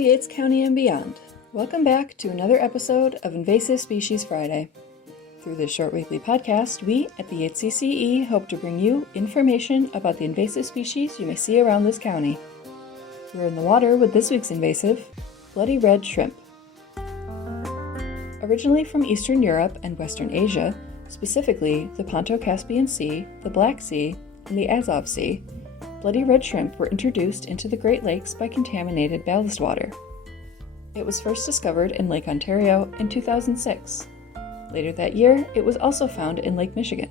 Yates County and beyond. Welcome back to another episode of Invasive Species Friday. Through this short weekly podcast, we at the Yates CCE hope to bring you information about the invasive species you may see around this county. We're in the water with this week's invasive, bloody red shrimp. Originally from Eastern Europe and Western Asia, specifically the Ponto-Caspian Sea, the Black Sea, and the Azov Sea, bloody red shrimp were introduced into the Great Lakes by contaminated ballast water. It was first discovered in Lake Ontario in 2006. Later that year, it was also found in Lake Michigan.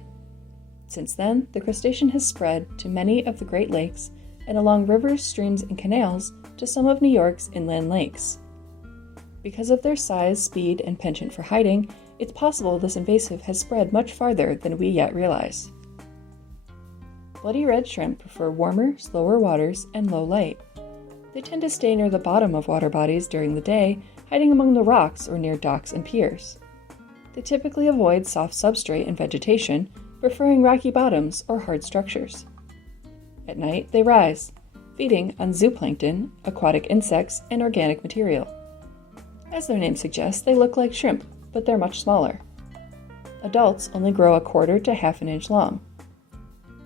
Since then, the crustacean has spread to many of the Great Lakes and along rivers, streams, and canals to some of New York's inland lakes. Because of their size, speed, and penchant for hiding, it's possible this invasive has spread much farther than we yet realize. Bloody red shrimp prefer warmer, slower waters and low light. They tend to stay near the bottom of water bodies during the day, hiding among the rocks or near docks and piers. They typically avoid soft substrate and vegetation, preferring rocky bottoms or hard structures. At night, they rise, feeding on zooplankton, aquatic insects, and organic material. As their name suggests, they look like shrimp, but they're much smaller. Adults only grow a quarter to half an inch long.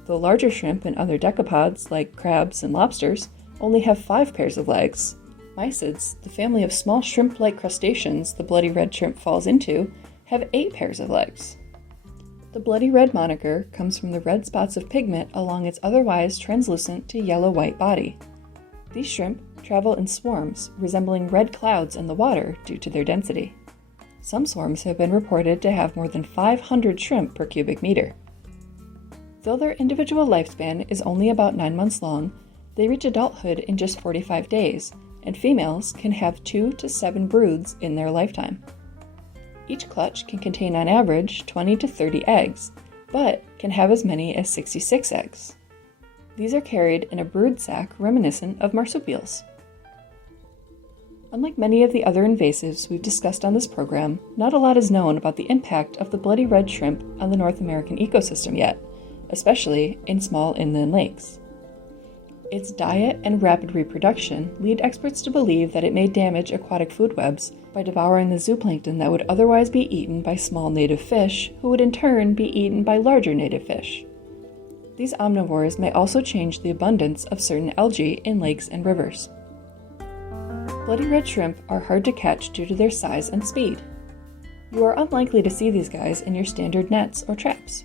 Though larger shrimp and other decapods, like crabs and lobsters, only have 5 pairs of legs, mysids, the family of small shrimp-like crustaceans the bloody red shrimp falls into, have 8 pairs of legs. The bloody red moniker comes from the red spots of pigment along its otherwise translucent to yellow-white body. These shrimp travel in swarms, resembling red clouds in the water due to their density. Some swarms have been reported to have more than 500 shrimp per cubic meter. Though their individual lifespan is only about 9 months long, they reach adulthood in just 45 days, and females can have 2 to 7 broods in their lifetime. Each clutch can contain on average 20 to 30 eggs, but can have as many as 66 eggs. These are carried in a brood sac reminiscent of marsupials. Unlike many of the other invasives we've discussed on this program, not a lot is known about the impact of the bloody red shrimp on the North American ecosystem yet, especially in small inland lakes. Its diet and rapid reproduction lead experts to believe that it may damage aquatic food webs by devouring the zooplankton that would otherwise be eaten by small native fish, who would in turn be eaten by larger native fish. These omnivores may also change the abundance of certain algae in lakes and rivers. Bloody red shrimp are hard to catch due to their size and speed. You are unlikely to see these guys in your standard nets or traps.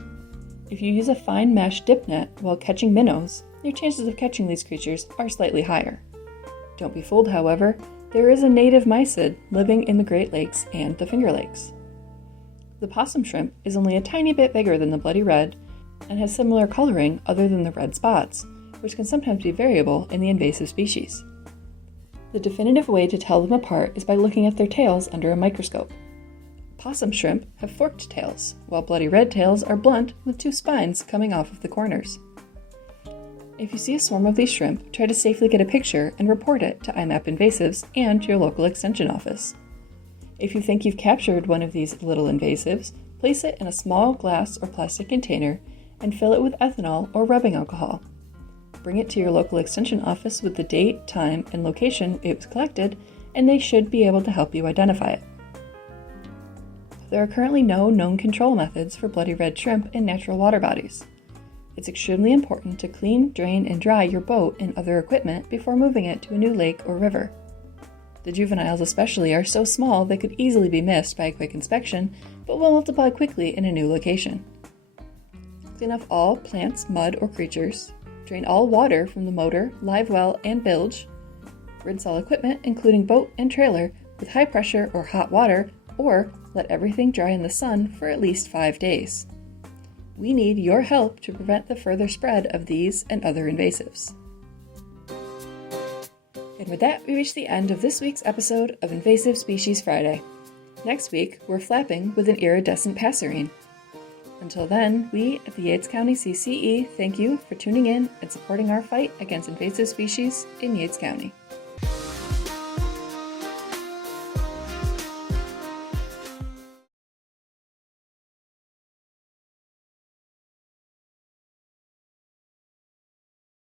If you use a fine mesh dip net while catching minnows, your chances of catching these creatures are slightly higher. Don't be fooled, however, there is a native mysid living in the Great Lakes and the Finger Lakes. The possum shrimp is only a tiny bit bigger than the bloody red and has similar coloring other than the red spots, which can sometimes be variable in the invasive species. The definitive way to tell them apart is by looking at their tails under a microscope. Possum shrimp have forked tails, while bloody red tails are blunt with 2 spines coming off of the corners. If you see a swarm of these shrimp, try to safely get a picture and report it to IMAP Invasives and your local extension office. If you think you've captured one of these little invasives, place it in a small glass or plastic container and fill it with ethanol or rubbing alcohol. Bring it to your local extension office with the date, time, and location it was collected, and they should be able to help you identify it. There are currently no known control methods for bloody red shrimp in natural water bodies. It's extremely important to clean, drain, and dry your boat and other equipment before moving it to a new lake or river. The juveniles especially are so small they could easily be missed by a quick inspection, but will multiply quickly in a new location. Clean off all plants, mud, or creatures. Drain all water from the motor, live well, and bilge. Rinse all equipment, including boat and trailer, with high pressure or hot water, or let everything dry in the sun for at least 5 days. We need your help to prevent the further spread of these and other invasives. And with that, we reach the end of this week's episode of Invasive Species Friday. Next week, we're flapping with an iridescent passerine. Until then, we at the Yates County CCE thank you for tuning in and supporting our fight against invasive species in Yates County.